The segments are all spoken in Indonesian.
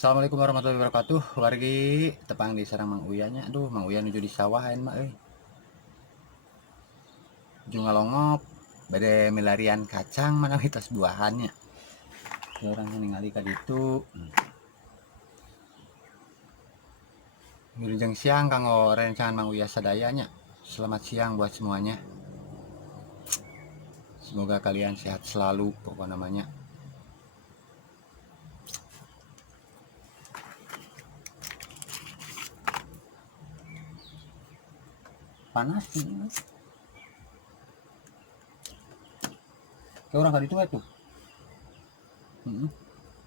Assalamualaikum warahmatullahi wabarakatuh. Wargi tepang di sarang Mang Uyanya. Aduh, Mang Uya nuju di sawah ayeuna mah euy. Nuju ngalongok bade milarian kacang manawi tos buahannya. Ya urang ningali ka ditu. Wilujeng siang kanggo rencangan Mang Uya sadayanya. Selamat siang buat semuanya. Semoga kalian sehat selalu pokok namanya. Panas ini. Kayak orang ka ditu we tuh.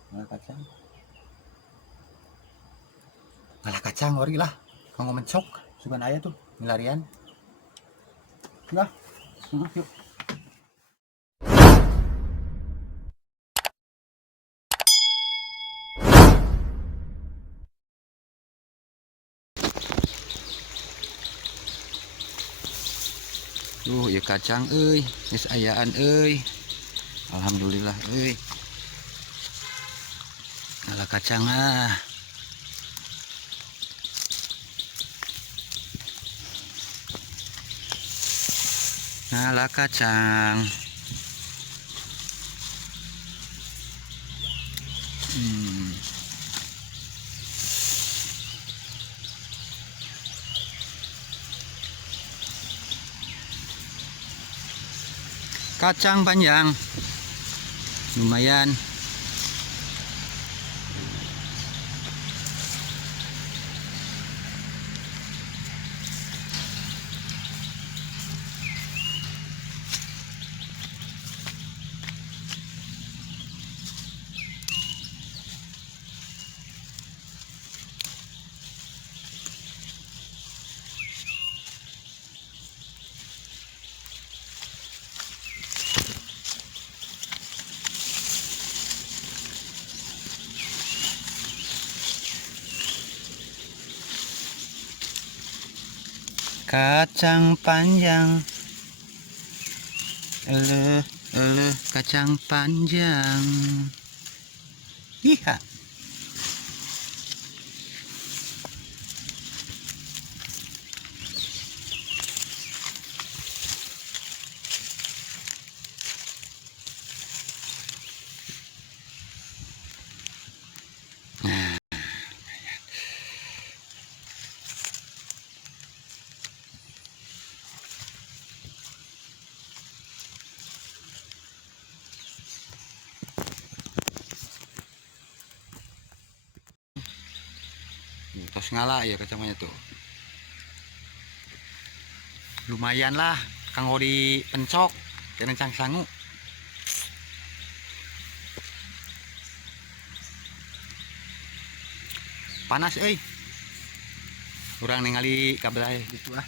Malah kacang. Malah kacang wargi lah. Kanggo mencok sugan aya tuh milarian. Enggak. Yuk. Ieu kacang euy, geus ayaan euy. Alhamdulillah euy. Ala kacang ah. Ala kacang. Kacang panjang. Lumayan. Kacang panjang. Kacang panjang. Iya. Nah, tos ngala ya kacangnya tuh. Lumayan lah kanggo dipencok kerencang sangu. Panas euy. Urang ningali kabelah gitu ah.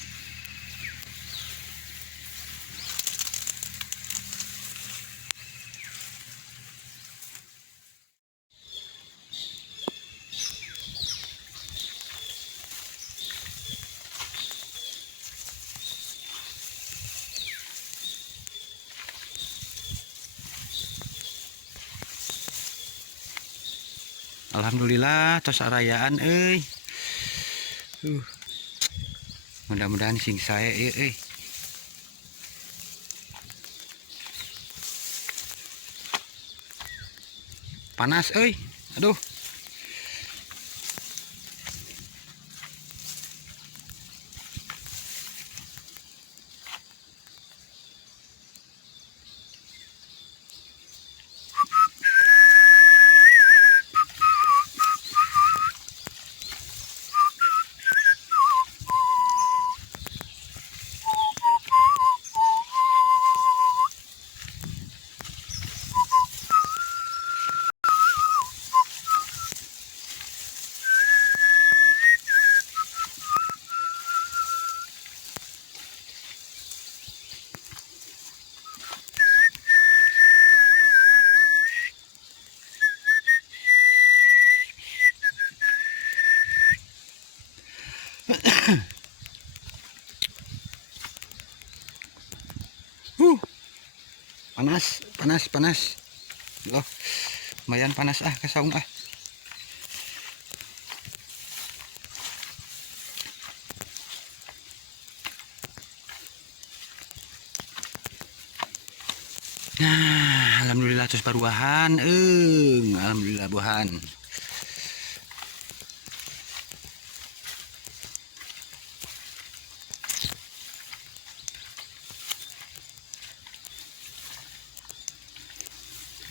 Alhamdulillah tos arayaan euy. Mudah-mudahan sing sae euy. Panas euy. Aduh. Panas. Loh, lumayan panas ah ke saung ah. Nah, alhamdulillah terus paruahan, alhamdulillah buahan.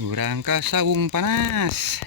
Urang ka saung panas.